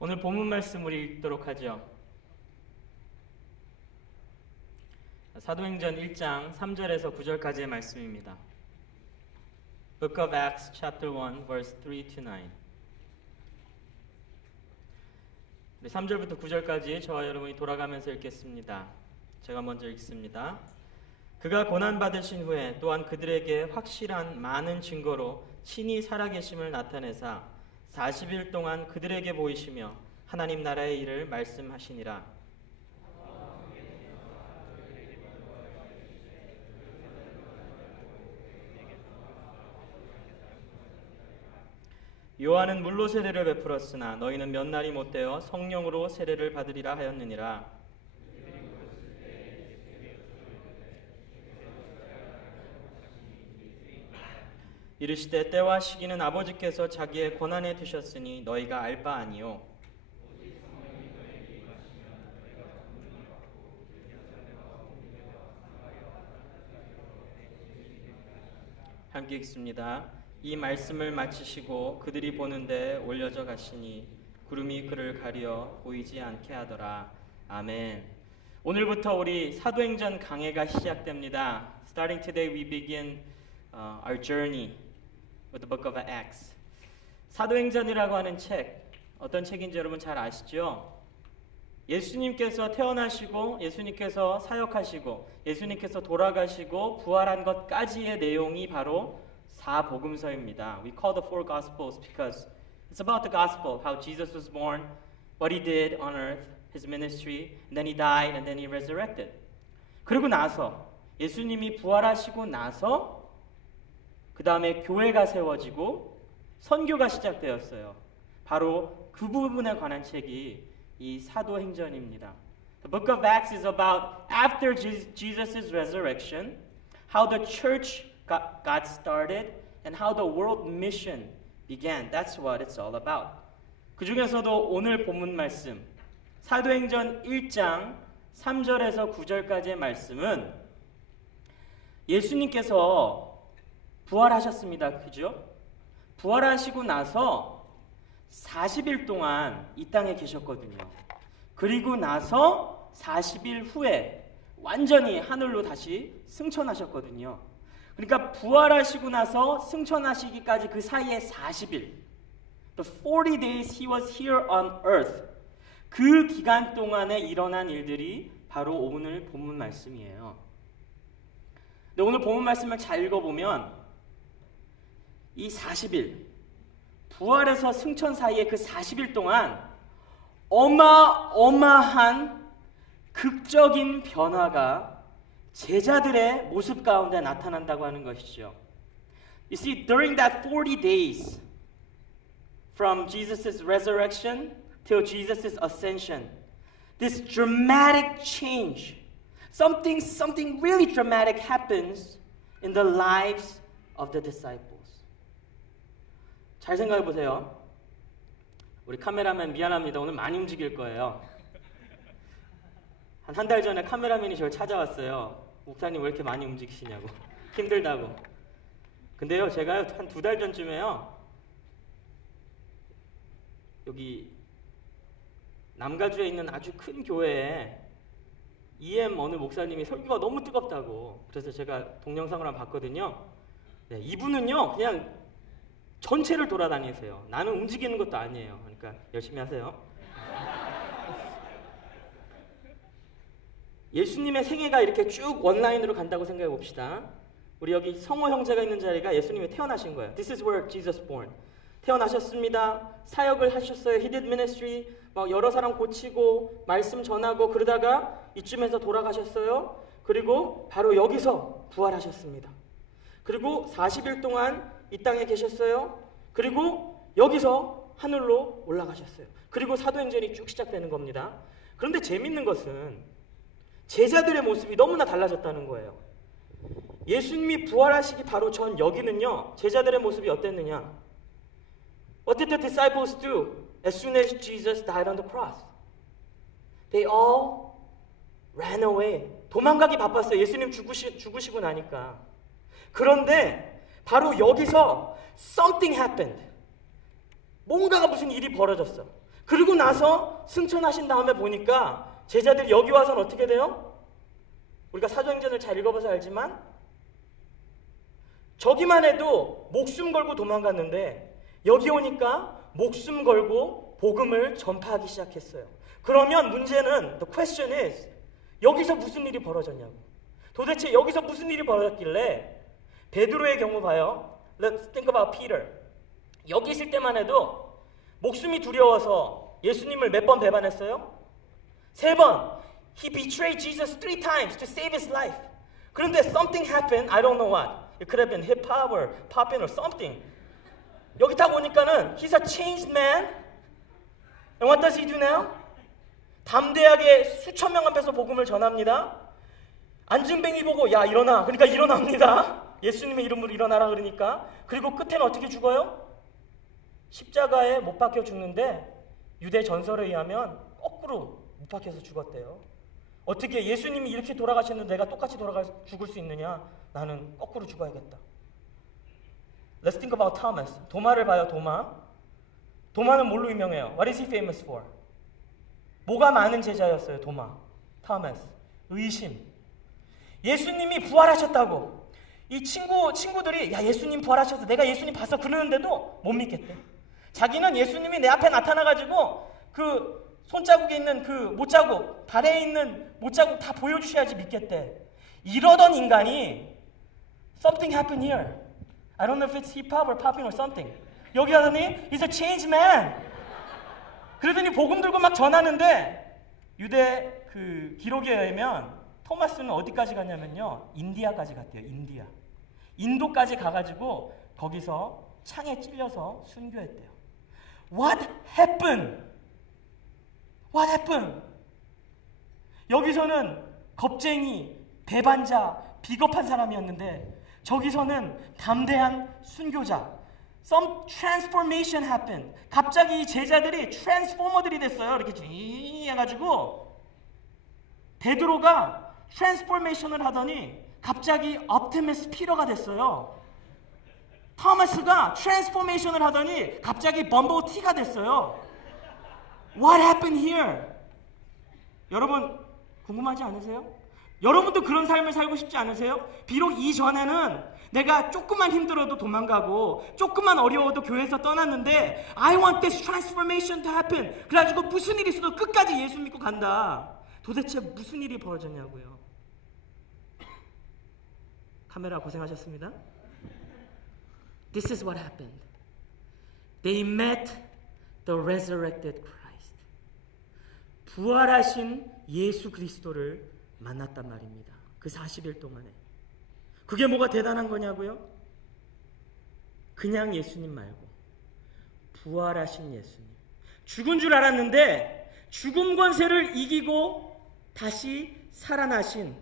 오늘 본문 말씀 우리 읽도록 하죠. 사도행전 1장 3절에서 9절까지의 말씀입니다. Book of Acts chapter 1 verse 3 to 9. 우리 3절부터 9절까지 저와 여러분이 돌아가면서 읽겠습니다. 제가 먼저 읽습니다. 그가 고난받으신 후에 또한 그들에게 확실한 많은 증거로 친히 살아계심을 나타내사 40일 동안 그들에게 보이시며 하나님 나라의 일을 말씀하시니라. 요한은 물로 세례를 베풀었으나 너희는 몇 날이 못되어 성령으로 세례를 받으리라 하였느니라. 이르시되 때와 시기는 아버지께서 자기의 권한에 두셨으니 너희가 알 바 아니요. 함께 읽습니다. 이 말씀을 마치시고 그들이 보는데 올려져 가시니 구름이 그를 가려 보이지 않게 하더라. 아멘. 오늘부터 우리 사도행전 강해가 시작됩니다. Starting today we begin our journey with the book of Acts. 사도행전이라고 하는 책, 어떤 책인지 여러분 잘 아시죠? 예수님께서 태어나시고 예수님께서 사역하시고 예수님께서 돌아가시고 부활한 것까지의 내용이 바로 사복음서입니다. We call the four gospels because it's about the gospel, how Jesus was born, what he did on earth, his ministry, and then he died and then he resurrected. 그리고 나서 예수님이 부활하시고 나서 그 다음에 교회가 세워지고 선교가 시작되었어요. 바로 그 부분에 관한 책이 이 사도행전입니다. The book of Acts is about after Jesus' resurrection, how the church got started and how the world mission began. That's what it's all about. 그 중에서도 오늘 본문 말씀, 사도행전 1장 3절에서 9절까지의 말씀은 예수님께서 부활하셨습니다. 그죠? 부활하시고 나서 40일 동안 이 땅에 계셨거든요. 그리고 나서 40일 후에 완전히 하늘로 다시 승천하셨거든요. 그러니까 부활하시고 나서 승천하시기까지 그 사이에 40일, the 40 days he was here on earth, 그 기간 동안에 일어난 일들이 바로 오늘 본문 말씀이에요. 근데 오늘 본문 말씀을 잘 읽어보면 이 40일, 부활에서 승천 사이에 그 40일 동안 어마어마한 극적인 변화가 제자들의 모습 가운데 나타난다고 하는 것이죠. You see, during that 40 days from Jesus' resurrection till Jesus' ascension, this dramatic change, something really dramatic happens in the lives of the disciples. 잘 생각해 보세요. 우리 카메라맨 미안합니다. 오늘 많이 움직일 거예요. 한 달 전에 카메라맨이 저를 찾아왔어요. 목사님 왜 이렇게 많이 움직이시냐고. 힘들다고. 근데요, 제가요, 한 2달 전쯤에요, 여기 남가주에 있는 아주 큰 교회에 EM 어느 목사님이 설교가 너무 뜨겁다고. 그래서 제가 동영상을 한번 봤거든요. 네, 이분은요, 그냥 전체를 돌아다니세요. 나는 움직이는 것도 아니에요. 그러니까 열심히 하세요. 예수님의 생애가 이렇게 쭉 원라인으로 간다고 생각해 봅시다. 우리 여기 성호 형제가 있는 자리가 예수님이 태어나신 거예요. This is where Jesus born. 태어나셨습니다. 사역을 하셨어요. He did ministry. 막 여러 사람 고치고 말씀 전하고 그러다가 이쯤에서 돌아가셨어요. 그리고 바로 여기서 부활하셨습니다. 그리고 40일 동안 이 땅에 계셨어요. 그리고 여기서 하늘로 올라가셨어요. 그리고 사도행전이 쭉 시작되는 겁니다. 그런데 재밌는 것은 제자들의 모습이 너무나 달라졌다는 거예요. 예수님이 부활하시기 바로 전 여기는요, 제자들의 모습이 어땠느냐? What did the disciples do as soon as Jesus died on the cross? They all ran away. 도망가기 바빴어요. 예수님 죽으시고 나니까. 그런데 바로 여기서 something happened. 뭔가가 무슨 일이 벌어졌어. 그리고 나서 승천하신 다음에 보니까 제자들이 여기 와서는 어떻게 돼요? 우리가 사도행전을 잘 읽어봐서 알지만 저기만 해도 목숨 걸고 도망갔는데 여기 오니까 목숨 걸고 복음을 전파하기 시작했어요. 그러면 문제는 the question is 여기서 무슨 일이 벌어졌냐고. 도대체 여기서 무슨 일이 벌어졌길래 베드로의 경우 봐요. Let's think about Peter. 여기 있을 때만 해도 목숨이 두려워서 예수님을 몇 번 배반했어요? 3번. He betrayed Jesus 3 times to save his life. 그런데 something happened. I don't know what. It could have been hip hop or popping or something. 여기 딱 오니까는 he's a changed man. And what does he do now? 담대하게 수천 명 앞에서 복음을 전합니다. 안진뱅이 보고 야 일어나. 그러니까 일어납니다. 예수님의 이름으로 일어나라 그러니까. 그리고 끝에는 어떻게 죽어요? 십자가에 못 박혀 죽는데 유대 전설에 의하면 거꾸로 못 박혀서 죽었대요. 어떻게 예수님이 이렇게 돌아가셨는데 내가 똑같이 죽을 수 있느냐? 나는 거꾸로 죽어야겠다. Let's think about Thomas. 도마를 봐요. 도마는 뭘로 유명해요? What is he famous for? 뭐가 많은 제자였어요? Thomas. 의심. 예수님이 부활하셨다고. 이 친구들이 야 예수님 부활하셔서 내가 예수님 봤어 그러는데도 못 믿겠대. 자기는 예수님이 내 앞에 나타나가지고 그 손자국에 있는 그 못자국, 발에 있는 못자국 다 보여주셔야지 믿겠대. 이러던 인간이 something happened here. I don't know if it's hip hop or popping or something. 여기 가더니 he's a changed man. 그러더니 복음 들고 막 전하는데 유대 그 기록에 의하면 토마스는 어디까지 갔냐면요. 인디아까지 갔대요. 인도까지 가가지고 거기서 창에 찔려서 순교했대요. What happened? 여기서는 겁쟁이, 배반자, 비겁한 사람이었는데 저기서는 담대한 순교자. Some transformation happened. 갑자기 이 제자들이 트랜스포머들이 됐어요. 이렇게 해가지고 베드로가 트랜스포메이션을 하더니 갑자기 옵티머스 피터가 됐어요. 토마스가 트랜스포메이션을 하더니 갑자기 범버티가 됐어요. What happened here? 여러분 궁금하지 않으세요? 여러분도 그런 삶을 살고 싶지 않으세요? 비록 이전에는 내가 조금만 힘들어도 도망가고 조금만 어려워도 교회에서 떠났는데 I want this transformation to happen. 그래가지고 무슨 일이 있어도 끝까지 예수 믿고 간다. 도대체 무슨 일이 벌어졌냐고요. 카메라 고생하셨습니다. This is what happened. They met the resurrected Christ. 부활하신 예수 그리스도를 만났단 말입니다. 그 40일 동안에. 그게 뭐가 대단한 거냐고요? 그냥 예수님 말고 부활하신 예수님. 죽은 줄 알았는데 죽음 권세를 이기고 다시 살아나신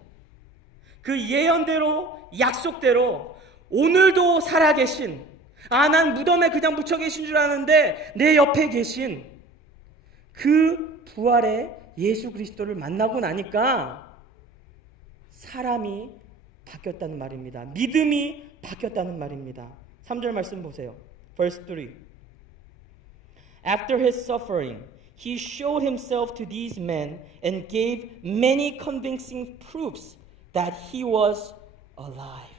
그 예언대로 약속대로 오늘도 살아계신 난 무덤에 그냥 묻혀 계신 줄 아는데 내 옆에 계신 그 부활의 예수 그리스도를 만나고 나니까 사람이 바뀌었다는 말입니다. 믿음이 바뀌었다는 말입니다. 3절 말씀 보세요. Verse 3. After his suffering, he showed himself to these men and gave many convincing proofs that he was alive.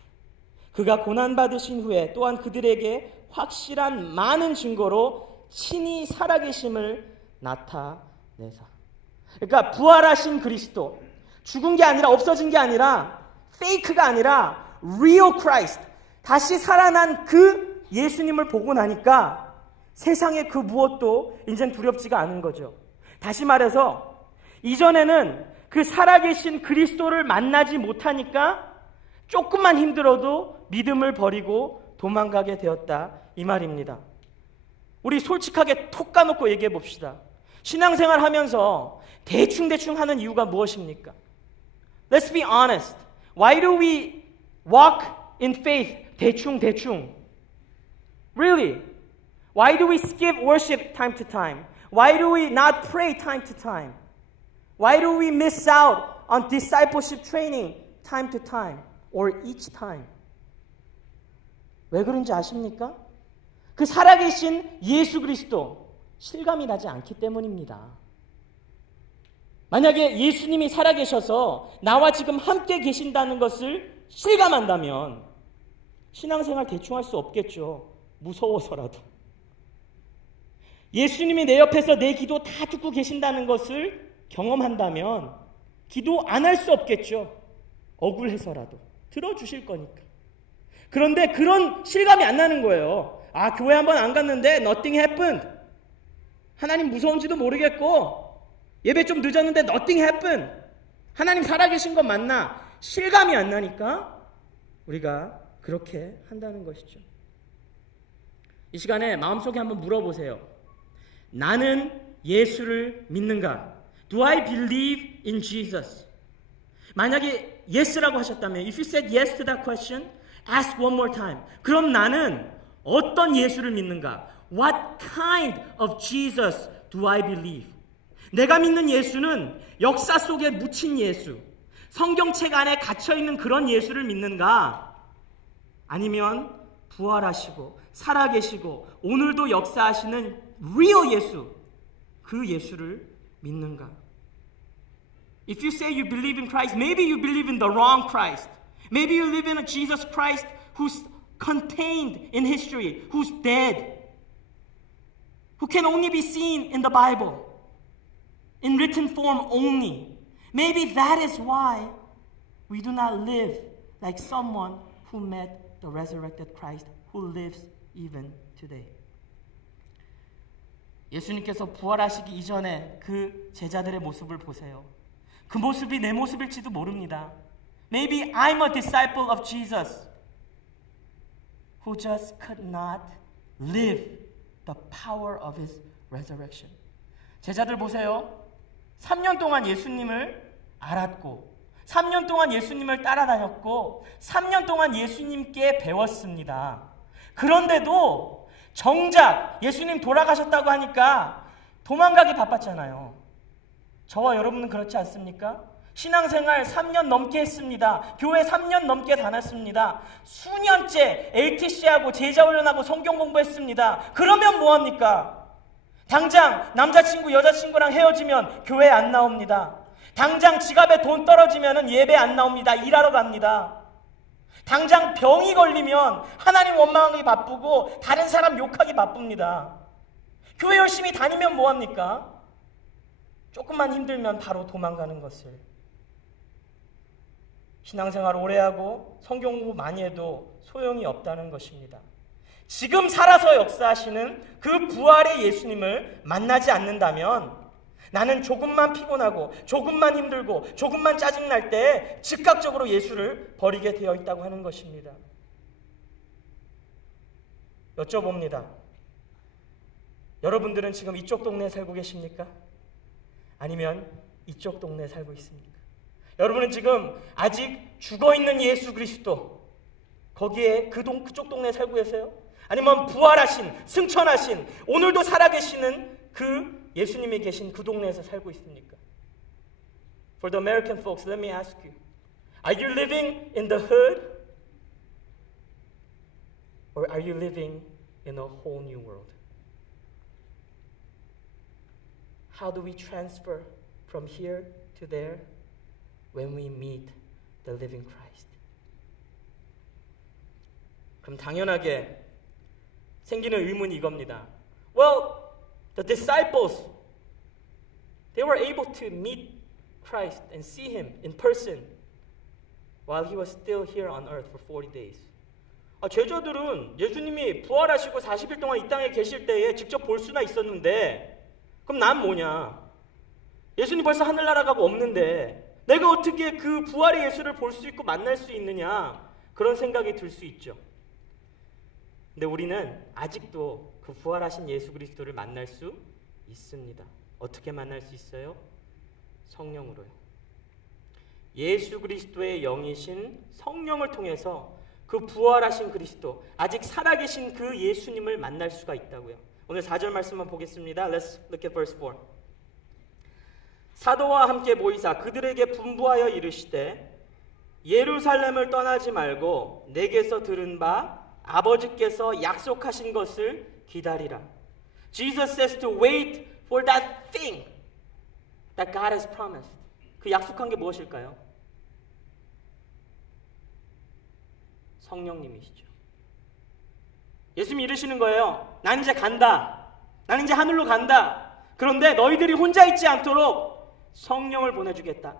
그가 고난받으신 후에 또한 그들에게 확실한 많은 증거로 친히 살아계심을 나타내사. 그러니까 부활하신 그리스도, 죽은 게 아니라 없어진 게 아니라 페이크가 아니라 real Christ, 다시 살아난 그 예수님을 보고 나니까 세상의 그 무엇도 이젠 두렵지가 않은 거죠. 다시 말해서 이전에는 그 살아계신 그리스도를 만나지 못하니까 조금만 힘들어도 믿음을 버리고 도망가게 되었다 이 말입니다. 우리 솔직하게 톡 까놓고 얘기해 봅시다. 신앙생활 하면서 대충 하는 이유가 무엇입니까? Let's be honest. Why do we walk in faith 대충? Really? Why do we skip worship time to time? Why do we not pray time to time? Why do we miss out on discipleship training time to time or each time? 왜 그런지 아십니까? 그 살아계신 예수 그리스도, 실감이 나지 않기 때문입니다. 만약에 예수님이 살아계셔서 나와 지금 함께 계신다는 것을 실감한다면 신앙생활 대충 할 수 없겠죠. 무서워서라도. 예수님이 내 옆에서 내 기도 다 듣고 계신다는 것을 경험한다면 기도 안 할 수 없겠죠. 억울해서라도 들어주실 거니까. 그런데 그런 실감이 안 나는 거예요. 아, 교회 한번 안 갔는데 nothing happened. 하나님 무서운지도 모르겠고 예배 좀 늦었는데 nothing happened. 하나님 살아계신 건 맞나? 실감이 안 나니까 우리가 그렇게 한다는 것이죠. 이 시간에 마음속에 한번 물어보세요. 나는 예수를 믿는가? Do I believe in Jesus? 만약에 yes라고 하셨다면, if you said yes to that question, ask one more time. 그럼 나는 어떤 예수를 믿는가? What kind of Jesus do I believe? 내가 믿는 예수는 역사 속에 묻힌 예수, 성경책 안에 갇혀있는 그런 예수를 믿는가? 아니면 부활하시고 살아계시고 오늘도 역사하시는 real 예수, 그 예수를 믿는가? If you say you believe in Christ, maybe you believe in the wrong Christ. Maybe you live in a Jesus Christ who's contained in history, who's dead, who can only be seen in the Bible, in written form only. Maybe that is why we do not live like someone who met the resurrected Christ who lives even today. 예수님께서 부활하시기 이전에 그 제자들의 모습을 보세요. 그 모습이 내 모습일지도 모릅니다. Maybe I'm a disciple of Jesus who just could not live the power of his resurrection. 제자들 보세요. 3년 동안 예수님을 알았고 3년 동안 예수님을 따라다녔고 3년 동안 예수님께 배웠습니다. 그런데도 정작 예수님 돌아가셨다고 하니까 도망가기 바빴잖아요. 저와 여러분은 그렇지 않습니까? 신앙생활 3년 넘게 했습니다. 교회 3년 넘게 다녔습니다. 수년째 LTC하고 제자훈련하고 성경 공부했습니다. 그러면 뭐합니까? 당장 남자친구 여자친구랑 헤어지면 교회 안 나옵니다. 당장 지갑에 돈 떨어지면 예배 안 나옵니다. 일하러 갑니다. 당장 병이 걸리면 하나님 원망하기 바쁘고 다른 사람 욕하기 바쁩니다. 교회 열심히 다니면 뭐합니까? 조금만 힘들면 바로 도망가는 것을. 신앙생활 오래 하고 성경 공부 많이 해도 소용이 없다는 것입니다. 지금 살아서 역사하시는 그 부활의 예수님을 만나지 않는다면 나는 조금만 피곤하고 조금만 힘들고 조금만 짜증날 때 즉각적으로 예수를 버리게 되어 있다고 하는 것입니다. 여쭤봅니다. 여러분들은 지금 이쪽 동네에 살고 계십니까? 아니면 이쪽 동네에 살고 있습니까? 여러분은 지금 아직 죽어있는 예수 그리스도 거기에 그쪽 동네에 살고 계세요? 아니면 부활하신, 승천하신, 오늘도 살아계시는 그 예수님이 계신 그 동네에서 살고 있습니까? For the American folks, let me ask you. Are you living in the hood? Or are you living in a whole new world? How do we transfer from here to there when we meet the living Christ? 그럼 당연하게 생기는 의문이 이겁니다. Well, the disciples, they were able to meet Christ and see him in person while he was still here on earth for 40 days. 제자들은 예수님이 부활하시고 40일 동안 이 땅에 계실 때에 직접 볼 수나 있었는데 그럼 난 뭐냐? 예수님 벌써 하늘나라 가고 없는데 내가 어떻게 그 부활의 예수를 볼 수 있고 만날 수 있느냐? 그런 생각이 들 수 있죠. 근데 우리는 아직도 그 부활하신 예수 그리스도를 만날 수 있습니다. 어떻게 만날 수 있어요? 성령으로요. 예수 그리스도의 영이신 성령을 통해서 그 부활하신 그리스도, 아직 살아계신 그 예수님을 만날 수가 있다고요. 오늘 4절 말씀만 보겠습니다. Let's look at verse 4. 사도와 함께 모이사 그들에게 분부하여 이르시되 예루살렘을 떠나지 말고 내게서 들은 바 아버지께서 약속하신 것을 기다리라. Jesus says to wait for that thing that God has promised. 그 약속한 게 무엇일까요? 성령님이시죠. 예수님이 이르시는 거예요. 난 이제 간다. 난 이제 하늘로 간다. 그런데 너희들이 혼자 있지 않도록 성령을 보내주겠다.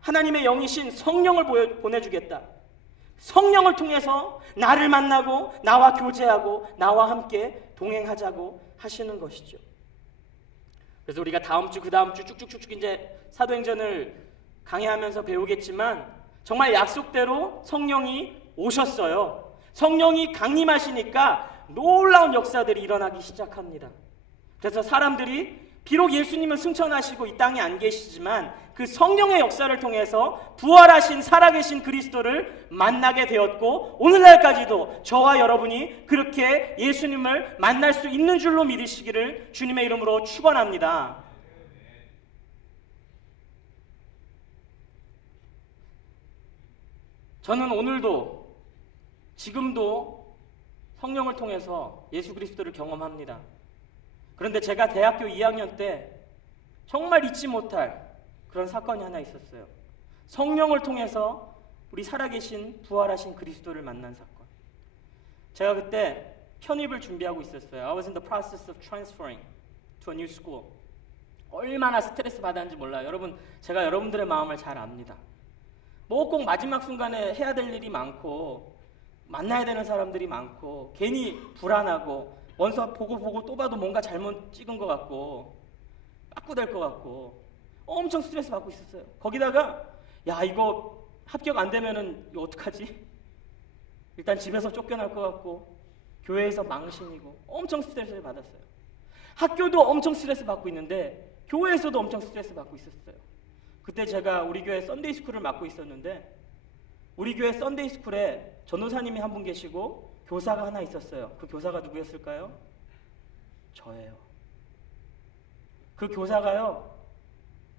하나님의 영이신 성령을 보내주겠다. 성령을 통해서 나를 만나고 나와 교제하고 나와 함께 동행하자고 하시는 것이죠. 그래서 우리가 다음 주, 그 다음 주 쭉쭉쭉쭉 이제 사도행전을 강의하면서 배우겠지만 정말 약속대로 성령이 오셨어요. 성령이 강림하시니까 놀라운 역사들이 일어나기 시작합니다. 그래서 사람들이 비록 예수님은 승천하시고 이 땅에 안 계시지만 그 성령의 역사를 통해서 부활하신 살아계신 그리스도를 만나게 되었고 오늘날까지도 저와 여러분이 그렇게 예수님을 만날 수 있는 줄로 믿으시기를 주님의 이름으로 축원합니다. 저는 오늘도 지금도 성령을 통해서 예수 그리스도를 경험합니다. 그런데 제가 대학교 2학년 때 정말 잊지 못할 그런 사건이 하나 있었어요. 성령을 통해서 우리 살아계신 부활하신 그리스도를 만난 사건. 제가 그때 편입을 준비하고 있었어요. I was in the process of transferring to a new school. 얼마나 스트레스 받았는지 몰라요. 여러분, 제가 여러분들의 마음을 잘 압니다. 뭐 꼭 마지막 순간에 해야 될 일이 많고 만나야 되는 사람들이 많고 괜히 불안하고 원서 보고 또 봐도 뭔가 잘못 찍은 것 같고 빠꾸될 것 같고 엄청 스트레스 받고 있었어요. 거기다가 야 이거 합격 안 되면은 이거 어떡하지? 일단 집에서 쫓겨날 것 같고 교회에서 망신이고 엄청 스트레스를 받았어요. 학교도 엄청 스트레스 받고 있는데 교회에서도 엄청 스트레스 받고 있었어요. 그때 제가 우리 교회 썬데이 스쿨을 맡고 있었는데 우리 교회 썬데이 스쿨에 전도사님이 한 분 계시고 교사가 하나 있었어요. 그 교사가 누구였을까요? 저예요. 그 교사가요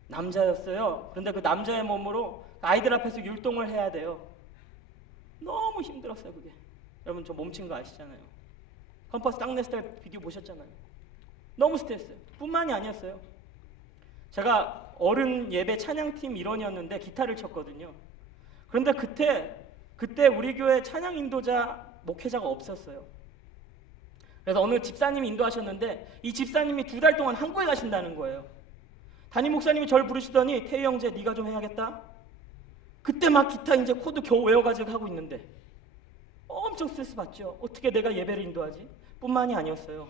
남자였어요. 그런데 그 남자의 몸으로 아이들 앞에서 율동을 해야 돼요. 너무 힘들었어요 그게. 여러분 저 몸친 거 아시잖아요. 컴퍼스 딱 냈을 때 비디오 보셨잖아요. 너무 스트레스 뿐만이 아니었어요. 제가 어른 예배 찬양팀 일원이었는데 기타를 쳤거든요. 그런데 그때 우리 교회 찬양 인도자 목회자가 없었어요. 그래서 어느 집사님이 인도하셨는데 이 집사님이 2달 동안 한국에 가신다는 거예요. 담임 목사님이 저를 부르시더니 태희 형제 네가 좀 해야겠다. 그때 막 기타 이제 코드 겨우 외워가지고 하고 있는데 엄청 스트레스 받죠. 어떻게 내가 예배를 인도하지? 뿐만이 아니었어요.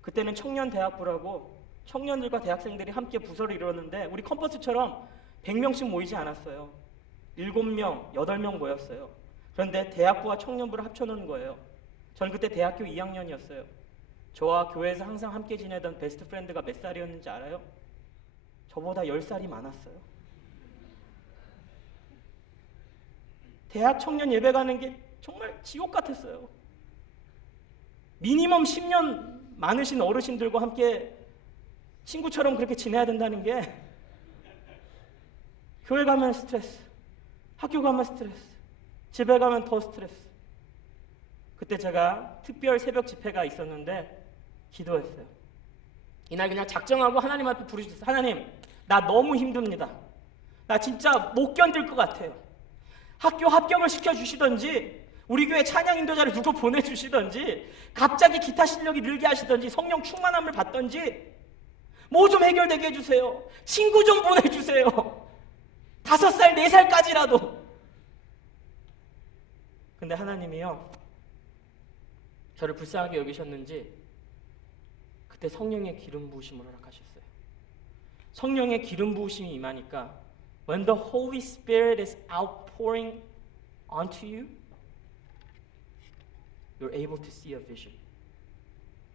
그때는 청년대학부라고 청년들과 대학생들이 함께 부서를 이루었는데 우리 컴퍼스처럼 100명씩 모이지 않았어요. 7명, 8명 모였어요. 그런데 대학부와 청년부를 합쳐놓은 거예요. 저는 그때 대학교 2학년이었어요. 저와 교회에서 항상 함께 지내던 베스트 프렌드가 몇 살이었는지 알아요? 저보다 10살이 많았어요. 대학 청년 예배 가는 게 정말 지옥 같았어요. 미니멈 10년 많으신 어르신들과 함께 친구처럼 그렇게 지내야 된다는 게 교회 가면 스트레스, 학교 가면 스트레스, 집에 가면 더 스트레스. 그때 제가 특별 새벽 집회가 있었는데 기도했어요. 이날 그냥 작정하고 하나님 앞에 부르셨어요. 하나님, 나 너무 힘듭니다. 나 진짜 못 견딜 것 같아요. 학교 합격을 시켜주시던지 우리 교회 찬양 인도자를 누구 보내주시던지 갑자기 기타 실력이 늘게 하시던지 성령 충만함을 받던지 뭐 좀 해결되게 해주세요. 친구 좀 보내주세요. 5살, 4살까지라도. 근데 하나님이요 저를 불쌍하게 여기셨는지 그때 성령의 기름 부으심을 허락하셨어요. 성령의 기름 부으심이 임하니까 When the Holy Spirit is outpouring onto you, you're able to see a vision.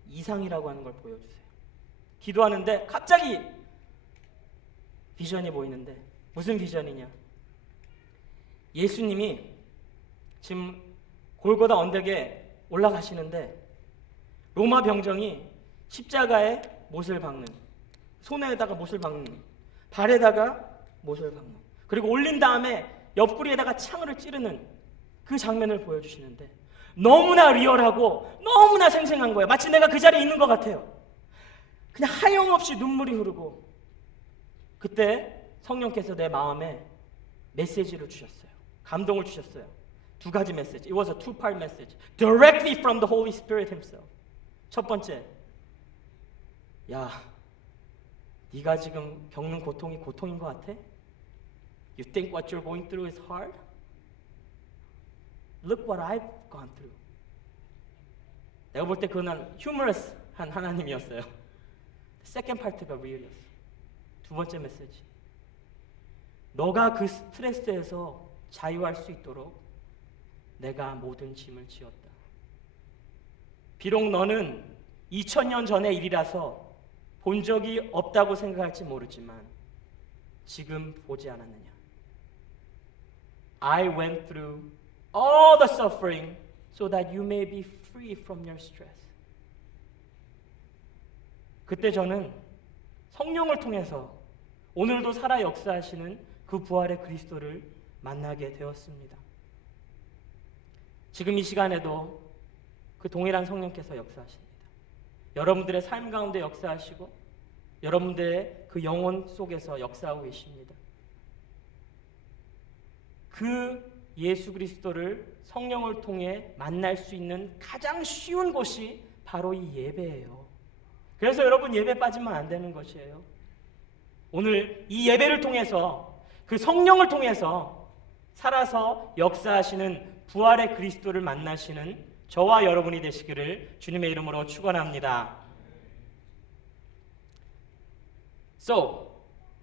이상이라고 하는 걸 보여주세요. 기도하는데 갑자기 비전이 보이는데 무슨 비전이냐? 예수님이 지금 골고다 언덕에 올라가시는데 로마 병정이 십자가에 못을 박는, 손에다가 못을 박는, 발에다가 못을 박는, 그리고 올린 다음에 옆구리에다가 창을 찌르는 그 장면을 보여주시는데 너무나 리얼하고 너무나 생생한 거예요. 마치 내가 그 자리에 있는 것 같아요. 그냥 하염없이 눈물이 흐르고, 그때 성령께서 내 마음에 메시지를 주셨어요. 감동을 주셨어요. 두 가지 메시지. It was a two-part message. Directly from the Holy Spirit himself. 첫 번째, 야, 네가 지금 겪는 고통이 고통인 것 같아? You think what you're going through is hard? Look what I've gone through. 내가 볼 때 그건 humorous한 하나님이었어요. Second part가 real이었어. 두 번째 메시지. 너가 그 스트레스에서 자유할 수 있도록 내가 모든 짐을 지었다. 비록 너는 2000년 전의 일이라서 본 적이 없다고 생각할지 모르지만 지금 보지 않았느냐. I went through all the suffering so that you may be free from your stress. 그때 저는 성령을 통해서 오늘도 살아 역사하시는 그 부활의 그리스도를 만나게 되었습니다. 지금 이 시간에도 그 동일한 성령께서 역사하십니다. 여러분들의 삶 가운데 역사하시고 여러분들의 그 영혼 속에서 역사하고 계십니다. 그 예수 그리스도를 성령을 통해 만날 수 있는 가장 쉬운 곳이 바로 이 예배예요. 그래서 여러분 예배 빠지면 안 되는 것이에요. 오늘 이 예배를 통해서 그 성령을 통해서 살아서 역사하시는 부활의 그리스도를 만나시는 저와 여러분이 되시기를 주님의 이름으로 축원합니다.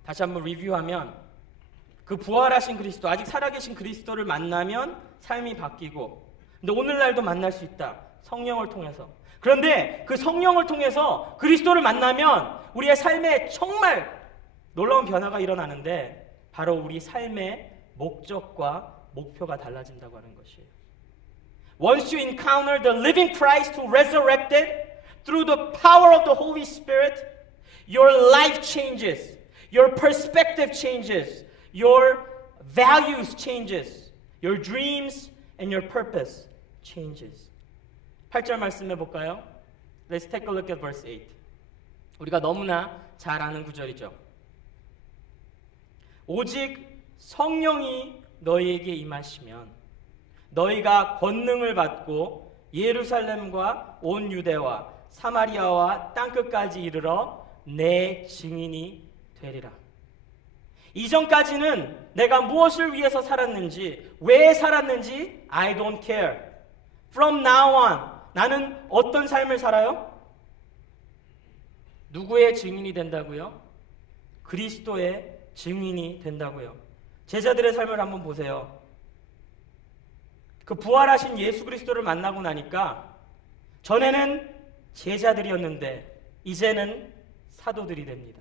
다시 한번 리뷰하면 그 부활하신 그리스도, 아직 살아계신 그리스도를 만나면 삶이 바뀌고, 근데 오늘날도 만날 수 있다. 성령을 통해서. 그런데 그 성령을 통해서 그리스도를 만나면 우리의 삶에 정말 놀라운 변화가 일어나는데 바로 우리 삶의 목적과 목표가 달라진다고 하는 것이에요. Once you encounter the living Christ who resurrected through the power of the Holy Spirit, your life changes, your perspective changes, your values changes, your dreams and your purpose changes. 8절 말씀해 볼까요? Let's take a look at verse 8. 우리가 너무나 잘 아는 구절이죠. 오직 성령이 너희에게 임하시면 너희가 권능을 받고 예루살렘과 온 유대와 사마리아와 땅끝까지 이르러 내 증인이 되리라. 이전까지는 내가 무엇을 위해서 살았는지, 왜 살았는지 I don't care. From now on, 나는 어떤 삶을 살아요? 누구의 증인이 된다고요? 그리스도의 증인이 된다고요. 제자들의 삶을 한번 보세요. 그 부활하신 예수 그리스도를 만나고 나니까 전에는 제자들이었는데 이제는 사도들이 됩니다.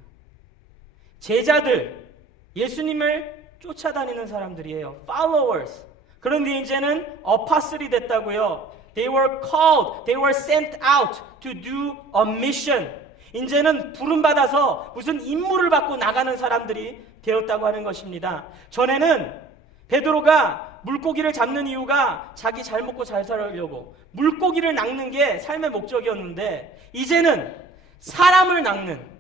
제자들, 예수님을 쫓아다니는 사람들이에요. Followers. 그런데 이제는 apostle이 됐다고요. They were called, they were sent out to do a mission. 이제는 부름받아서 무슨 임무를 받고 나가는 사람들이 되었다고 하는 것입니다. 전에는 베드로가 물고기를 잡는 이유가 자기 잘 먹고 잘 살려고 물고기를 낚는 게 삶의 목적이었는데 이제는 사람을 낚는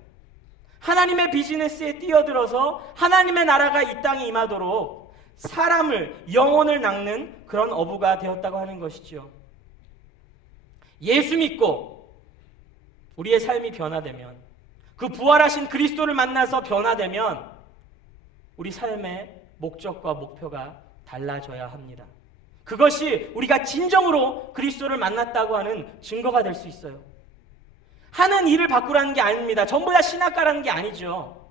하나님의 비즈니스에 뛰어들어서 하나님의 나라가 이 땅에 임하도록 사람을, 영혼을 낚는 그런 어부가 되었다고 하는 것이죠. 예수 믿고 우리의 삶이 변화되면, 그 부활하신 그리스도를 만나서 변화되면 우리 삶의 목적과 목표가 달라져야 합니다. 그것이 우리가 진정으로 그리스도를 만났다고 하는 증거가 될 수 있어요. 하는 일을 바꾸라는 게 아닙니다. 전부 다 신학가라는 게 아니죠.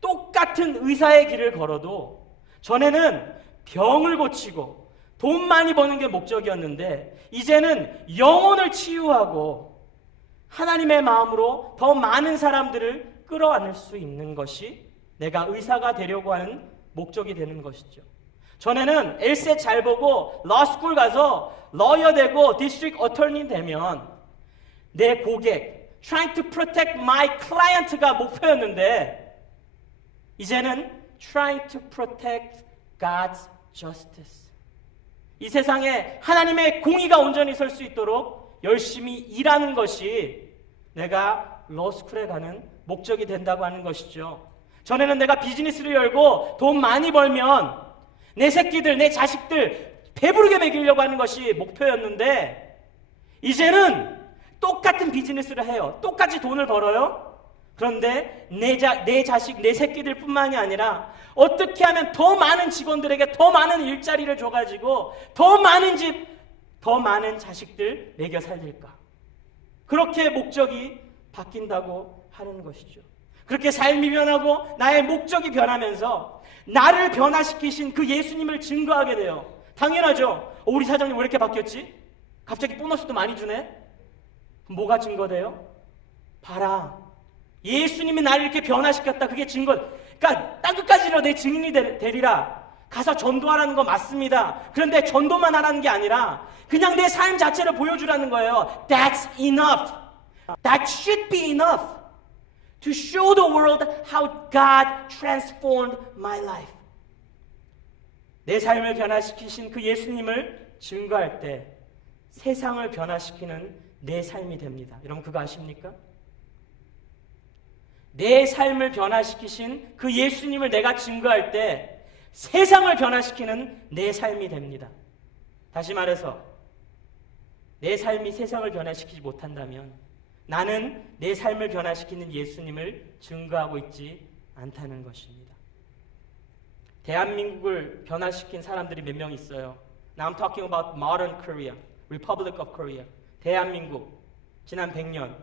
똑같은 의사의 길을 걸어도 전에는 병을 고치고 돈 많이 버는 게 목적이었는데 이제는 영혼을 치유하고 하나님의 마음으로 더 많은 사람들을 끌어안을 수 있는 것이 내가 의사가 되려고 하는 목적이 되는 것이죠. 전에는 엘셋 잘 보고 러스쿨 가서 러여 되고 디스트릭트 어터니 되면 내 고객, trying to protect my client가 목표였는데 이제는 trying to protect God's justice. 이 세상에 하나님의 공의가 온전히 설 수 있도록 열심히 일하는 것이 내가 러스쿨에 가는 목적이 된다고 하는 것이죠. 전에는 내가 비즈니스를 열고 돈 많이 벌면 내 새끼들, 내 자식들 배부르게 먹이려고 하는 것이 목표였는데 이제는 똑같은 비즈니스를 해요. 똑같이 돈을 벌어요. 그런데 내 자식, 내 새끼들 뿐만이 아니라 어떻게 하면 더 많은 직원들에게 더 많은 일자리를 줘가지고 더 많은 집, 더 많은 자식들 먹여 살릴까. 그렇게 목적이 바뀐다고 하는 것이죠. 그렇게 삶이 변하고 나의 목적이 변하면서 나를 변화시키신 그 예수님을 증거하게 돼요. 당연하죠. 우리 사장님 왜 이렇게 바뀌었지? 갑자기 보너스도 많이 주네? 뭐가 증거돼요? 봐라. 예수님이 나를 이렇게 변화시켰다. 그게 증거. 그러니까 땅끝까지로 내 증인이 되리라. 가서 전도하라는 거 맞습니다. 그런데 전도만 하라는 게 아니라 그냥 내 삶 자체를 보여주라는 거예요. That's enough. That should be enough to show the world how God transformed my life. 내 삶을 변화시키신 그 예수님을 증거할 때 세상을 변화시키는 내 삶이 됩니다. 여러분 그거 아십니까? 내 삶을 변화시키신 그 예수님을 내가 증거할 때 세상을 변화시키는 내 삶이 됩니다. 다시 말해서 내 삶이 세상을 변화시키지 못한다면 나는 내 삶을 변화시키는 예수님을 증거하고 있지 않다는 것입니다. 대한민국을 변화시킨 사람들이 몇 명 있어요. Now I'm talking about modern Korea, Republic of Korea. 대한민국 지난 100년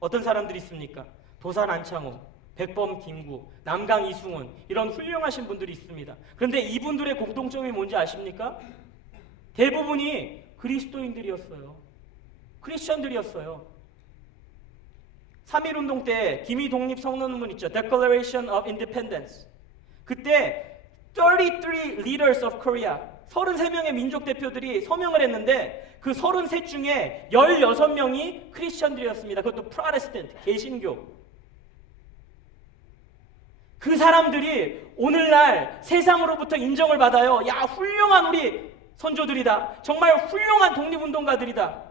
어떤 사람들이 있습니까? 도산 안창호, 백범 김구, 남강 이승훈 이런 훌륭하신 분들이 있습니다. 그런데 이분들의 공통점이 뭔지 아십니까? 대부분이 그리스도인들이었어요. 크리스천들이었어요. 3.1운동 때 기미 독립 선언문 있죠. Declaration of Independence. 그때 33 leaders of Korea 33명의 민족 대표들이 서명을 했는데 그 33 중에 16명이 크리스천들이었습니다. 그것도 프로테스탄트, 개신교. 그 사람들이 오늘날 세상으로부터 인정을 받아요. 야, 훌륭한 우리 선조들이다. 정말 훌륭한 독립운동가들이다.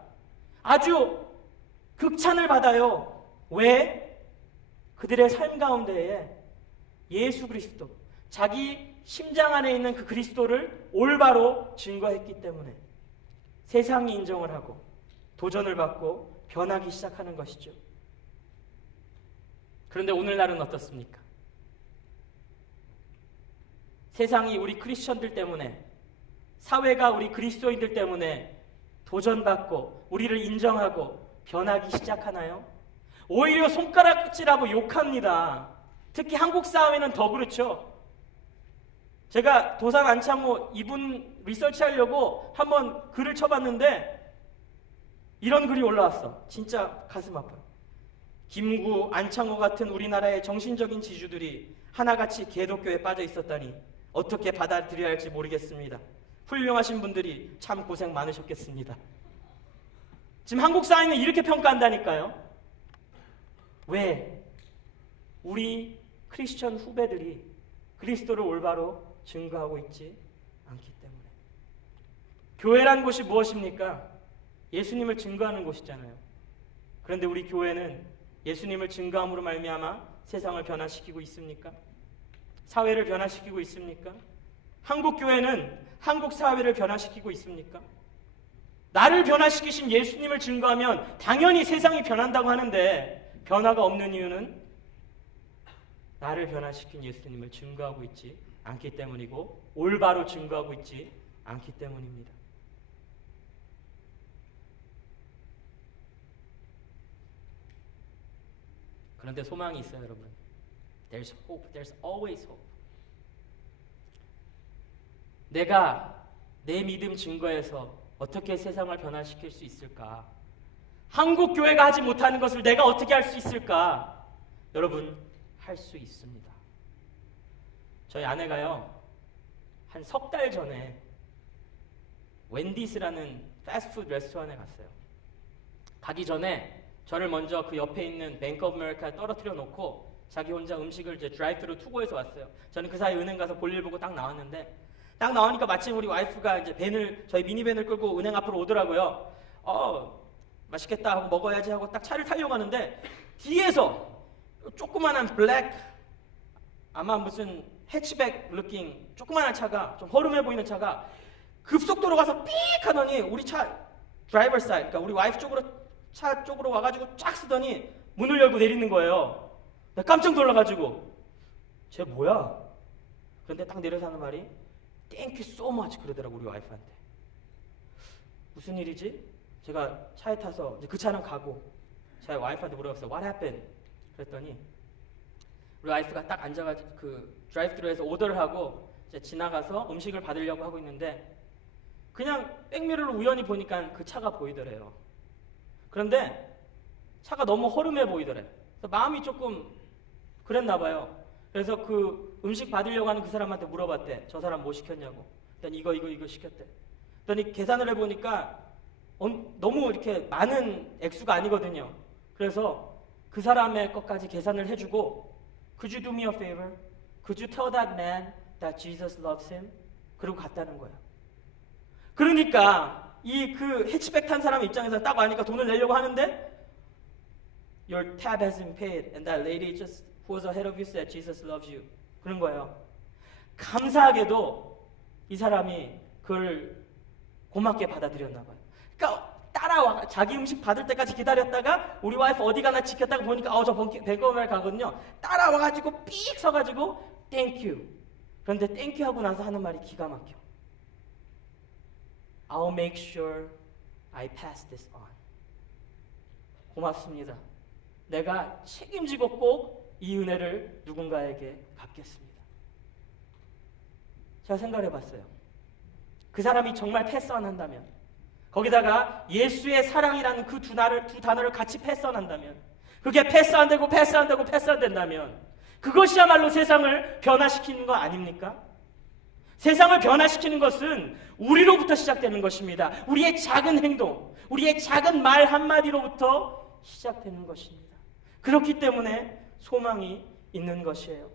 아주 극찬을 받아요. 왜? 그들의 삶 가운데에 예수 그리스도, 자기 심장 안에 있는 그 그리스도를 올바로 증거했기 때문에 세상이 인정을 하고 도전을 받고 변하기 시작하는 것이죠. 그런데 오늘날은 어떻습니까? 세상이 우리 크리스천들 때문에, 사회가 우리 그리스도인들 때문에 도전받고 우리를 인정하고 변하기 시작하나요? 오히려 손가락질하고 욕합니다. 특히 한국 사회는 더 그렇죠. 제가 도산 안창호 이분 리서치하려고 한번 글을 쳐봤는데 이런 글이 올라왔어. 진짜 가슴 아파요. 김구, 안창호 같은 우리나라의 정신적인 지주들이 하나같이 개독교에 빠져 있었다니 어떻게 받아들여야 할지 모르겠습니다. 훌륭하신 분들이 참 고생 많으셨겠습니다. 지금 한국 사회는 이렇게 평가한다니까요. 왜? 우리 크리스천 후배들이 그리스도를 올바로 증거하고 있지 않기 때문에. 교회란 곳이 무엇입니까? 예수님을 증거하는 곳이잖아요. 그런데 우리 교회는 예수님을 증거함으로 말미암아 세상을 변화시키고 있습니까? 사회를 변화시키고 있습니까? 한국 교회는 한국 사회를 변화시키고 있습니까? 나를 변화시키신 예수님을 증거하면 당연히 세상이 변한다고 하는데 변화가 없는 이유는 나를 변화시킨 예수님을 증거하고 있지 않기 때문이고 올바로 증거하고 있지 않기 때문입니다. 그런데 소망이 있어요, 여러분. There's hope. There's always hope. 내가 내 믿음 증거해서 어떻게 세상을 변화시킬 수 있을까? 한국 교회가 하지 못하는 것을 내가 어떻게 할 수 있을까? 여러분, 할 수 있습니다. 저희 아내가요, 한 석 달 전에 웬디스라는 패스트푸드 레스토랑에 갔어요. 가기 전에 저를 먼저 그 옆에 있는 뱅크 오브 아메리카에 떨어뜨려 놓고 자기 혼자 음식을 이제 드라이브로 투고해서 왔어요. 저는 그 사이 은행 가서 볼일 보고 딱 나왔는데 딱 나오니까 마침 우리 와이프가 이제 저희 미니밴을 끌고 은행 앞으로 오더라고요. 맛있겠다 하고 먹어야지 하고 딱 차를 타려고 하는데 뒤에서 조그만한 블랙 아마 무슨 해치백 looking 조그만한 차가 좀 허름해 보이는 차가 급속도로 가서 삑 하더니 우리 차 드라이버 사이드 그러니까 우리 와이프 쪽으로 차 쪽으로 와가지고 쫙 쓰더니 문을 열고 내리는 거예요. 내가 깜짝 놀라가지고 쟤 뭐야? 그런데 딱 내려서 하는 말이 Thank you so much 그러더라고 우리 와이프한테. 무슨 일이지? 제가 차에 타서 이제 그 차는 가고 제 와이프한테 물어봤어요. What happened? 그랬더니 우리 와이프가 딱 앉아가지고 그 드라이브트루에서 오더를 하고 이제 지나가서 음식을 받으려고 하고 있는데 그냥 백미러를 우연히 보니까 그 차가 보이더래요. 그런데 차가 너무 허름해 보이더래. 그래서 마음이 조금 그랬나 봐요. 그래서 그 음식 받으려고 하는 그 사람한테 물어봤대. 저 사람 뭐 시켰냐고. 일단 이거 시켰대. 그랬더니 계산을 해보니까 너무 이렇게 많은 액수가 아니거든요. 그래서 그 사람의 것까지 계산을 해주고 Could you do me a favor? Could you tell that man that Jesus loves him? 그러고 갔다는 거야. 그러니까 이 그 해치백 탄 사람 입장에서 딱 와니까 돈을 내려고 하는데 Your tab has been paid and that lady just who was ahead of you said Jesus loves you. 그런 거예요. 감사하게도 이 사람이 그걸 고맙게 받아들였나 봐요. 그러니까 따라와 자기 음식 받을 때까지 기다렸다가 우리 와이프 어디 가나 지켰다가 보니까 저 뱅커벨 가거든요. 따라와가지고 삑 서가지고 땡큐. 그런데 땡큐 하고 나서 하는 말이 기가 막혀. I'll make sure I pass this on. 고맙습니다. 내가 책임지고 꼭 이 은혜를 누군가에게 갚겠습니다. 제가 생각해 봤어요. 그 사람이 정말 패스언 한다면 거기다가 예수의 사랑이라는 그 두 단어를 같이 패스언 한다면 그게 패스 안 되고 된다면 그것이야말로 세상을 변화시키는 거 아닙니까? 세상을 변화시키는 것은 우리로부터 시작되는 것입니다. 우리의 작은 행동, 우리의 작은 말 한마디로부터 시작되는 것입니다. 그렇기 때문에 소망이 있는 것이에요.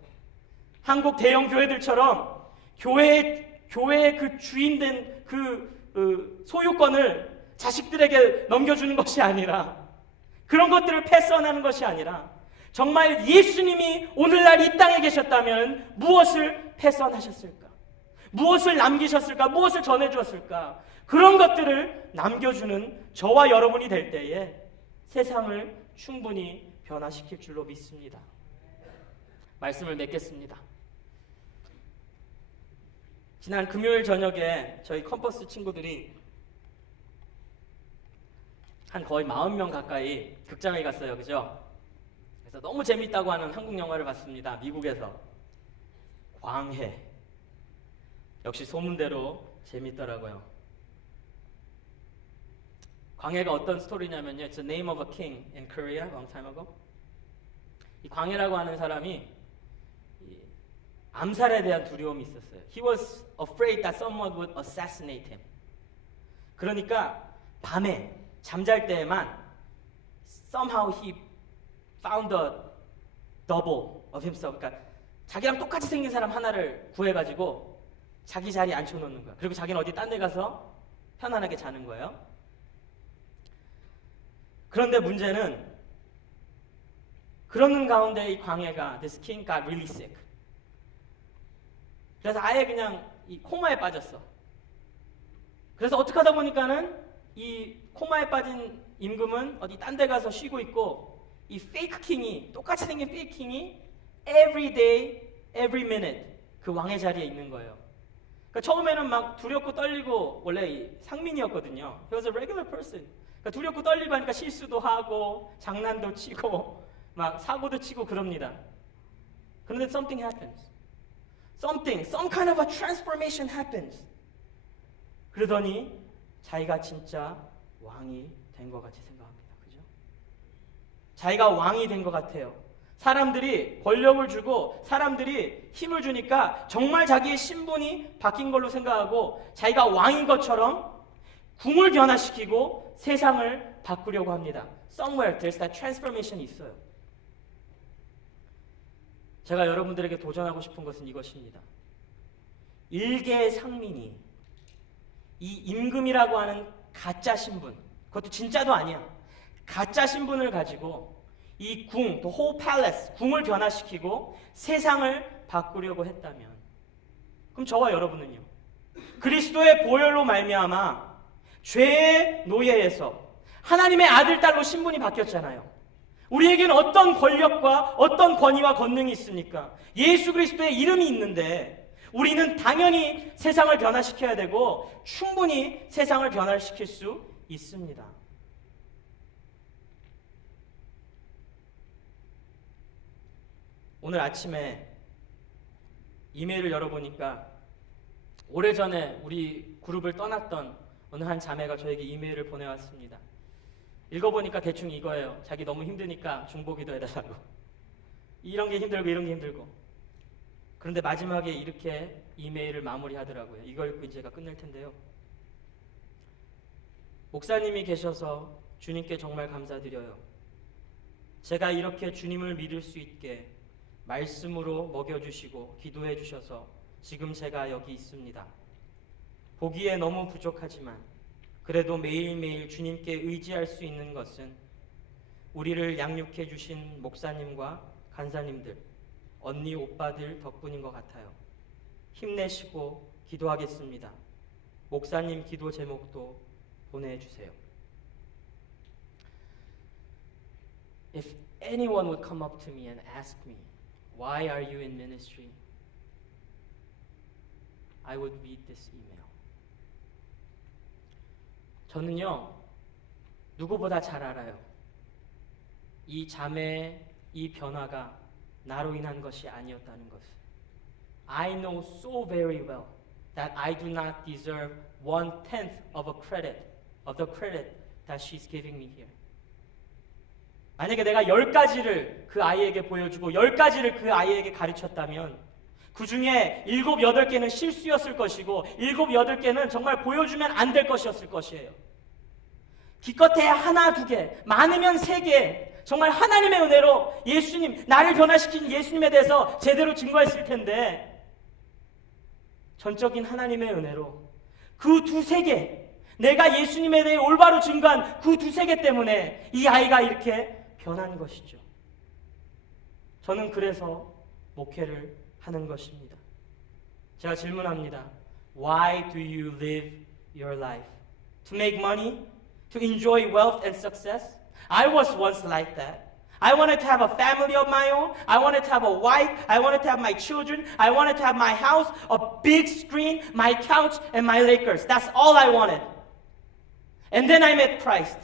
한국 대형 교회들처럼 교회의 그 주인된 그 소유권을 자식들에게 넘겨주는 것이 아니라 그런 것들을 패스언하는 것이 아니라 정말 예수님이 오늘날 이 땅에 계셨다면 무엇을 패스언하셨을까? 무엇을 남기셨을까? 무엇을 전해주었을까? 그런 것들을 남겨주는 저와 여러분이 될 때에 세상을 충분히 변화시킬 줄로 믿습니다. 말씀을 맺겠습니다. 지난 금요일 저녁에 저희 컴퍼스 친구들이 한 거의 40명 가까이 극장에 갔어요. 그죠? 그래서 너무 재밌다고 하는 한국 영화를 봤습니다. 미국에서. 광해. 역시 소문대로 재밌더라고요. 광해가 어떤 스토리냐면요. It's the name of a king in Korea long time ago. 이 광해라고 하는 사람이 암살에 대한 두려움이 있었어요. He was afraid that someone would assassinate him. 그러니까 밤에 잠잘 때에만 somehow he found a double of himself. 그러니까 자기랑 똑같이 생긴 사람 하나를 구해가지고 자기 자리에 앉혀놓는 거야. 그리고 자기는 어디 딴 데 가서 편안하게 자는 거예요. 그런데 문제는 그러는 가운데 이 광해가 this king got really sick. 그래서 아예 그냥 이 코마에 빠졌어. 그래서 어떻게 하다 보니까는 이 코마에 빠진 임금은 어디 딴 데 가서 쉬고 있고 이 페이크 킹이 똑같이 생긴 페이크 킹이 every day, every minute 그 왕의 자리에 있는 거예요. 그러니까 처음에는 막 두렵고 떨리고 원래 상민이었거든요. He was a regular person. 그러니까 두렵고 떨리고 하니까 실수도 하고 장난도 치고 막 사고도 치고 그럽니다. 그런데 something happens. some kind of a transformation happens. 그러더니 자기가 진짜 왕이 된 것 같이 생각합니다. 그죠? 자기가 왕이 된 것 같아요. 사람들이 권력을 주고 사람들이 힘을 주니까 정말 자기의 신분이 바뀐 걸로 생각하고 자기가 왕인 것처럼 궁을 변화시키고 세상을 바꾸려고 합니다. Somewhere there's that transformation이 있어요. 제가 여러분들에게 도전하고 싶은 것은 이것입니다. 일개의 상민이 이 임금이라고 하는 가짜 신분, 그것도 진짜도 아니야, 가짜 신분을 가지고 이 궁, the whole palace, 궁을 변화시키고 세상을 바꾸려고 했다면, 그럼 저와 여러분은요, 그리스도의 보혈로 말미암아 죄의 노예에서 하나님의 아들, 딸로 신분이 바뀌었잖아요. 우리에게는 어떤 권력과 어떤 권위와 권능이 있습니까? 예수 그리스도의 이름이 있는데 우리는 당연히 세상을 변화시켜야 되고 충분히 세상을 변화시킬 수 있습니다. 오늘 아침에 이메일을 열어보니까 오래전에 우리 그룹을 떠났던 어느 한 자매가 저에게 이메일을 보내왔습니다. 읽어보니까 대충 이거예요. 자기 너무 힘드니까 중보기도 해달라고. 이런 게 힘들고 이런 게 힘들고. 그런데 마지막에 이렇게 이메일을 마무리하더라고요. 이걸 읽고 제가 끝낼 텐데요. 목사님이 계셔서 주님께 정말 감사드려요. 제가 이렇게 주님을 믿을 수 있게 말씀으로 먹여주시고 기도해 주셔서 지금 제가 여기 있습니다. 보기에 너무 부족하지만 그래도 매일매일 주님께 의지할 수 있는 것은 우리를 양육해 주신 목사님과 간사님들, 언니, 오빠들 덕분인 것 같아요. 힘내시고 기도하겠습니다. 목사님 기도 제목도 보내주세요. If anyone would come up to me and ask me, why are you in ministry? I would read this email. 저는요, 누구보다 잘 알아요. 이 자매의 이 변화가 나로 인한 것이 아니었다는 것을. I know so very well that I do not deserve 1/10 of the credit that she's giving me here. 만약에 내가 10가지를 그 아이에게 보여주고 10가지를 그 아이에게 가르쳤다면 그 중에 7, 8개는 실수였을 것이고 7, 8개는 정말 보여주면 안 될 것이었을 것이에요. 기껏해야 1, 2개, 많으면 3개, 정말 하나님의 은혜로 예수님, 나를 변화시킨 예수님에 대해서 제대로 증거했을 텐데 전적인 하나님의 은혜로 그 2, 3개, 내가 예수님에 대해 올바로 증거한 그 2, 3개 때문에 이 아이가 이렇게 변한 것이죠. 저는 그래서 목회를 하는 것입니다. 제가 질문합니다. Why do you live your life? To make money? To enjoy wealth and success? I was once like that. I wanted to have a family of my own. I wanted to have a wife. I wanted to have my children. I wanted to have my house, a big screen, my couch, and my Lakers. That's all I wanted. And then I met Christ.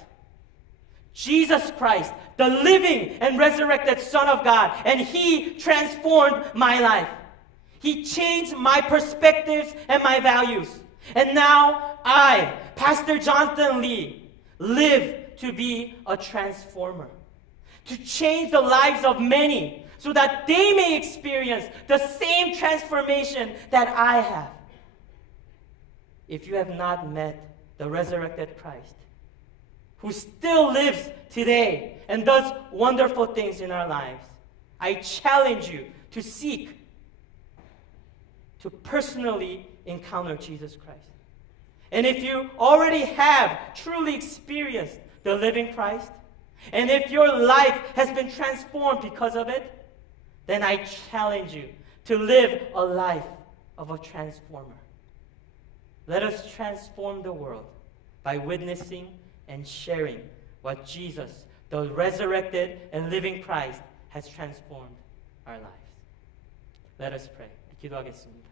Jesus Christ, the living and resurrected Son of God, and He transformed my life. He changed my perspectives and my values. And now I, Pastor Jonathan Lee, live to be a transformer, to change the lives of many so that they may experience the same transformation that I have. If you have not met the resurrected Christ, who still lives today and does wonderful things in our lives, I challenge you to seek to personally encounter Jesus Christ. And if you already have truly experienced the living Christ, and if your life has been transformed because of it, then I challenge you to live a life of a transformer. Let us transform the world by witnessing and sharing what Jesus, the resurrected and living Christ, has transformed our lives. Let us pray. 기도하겠습니다.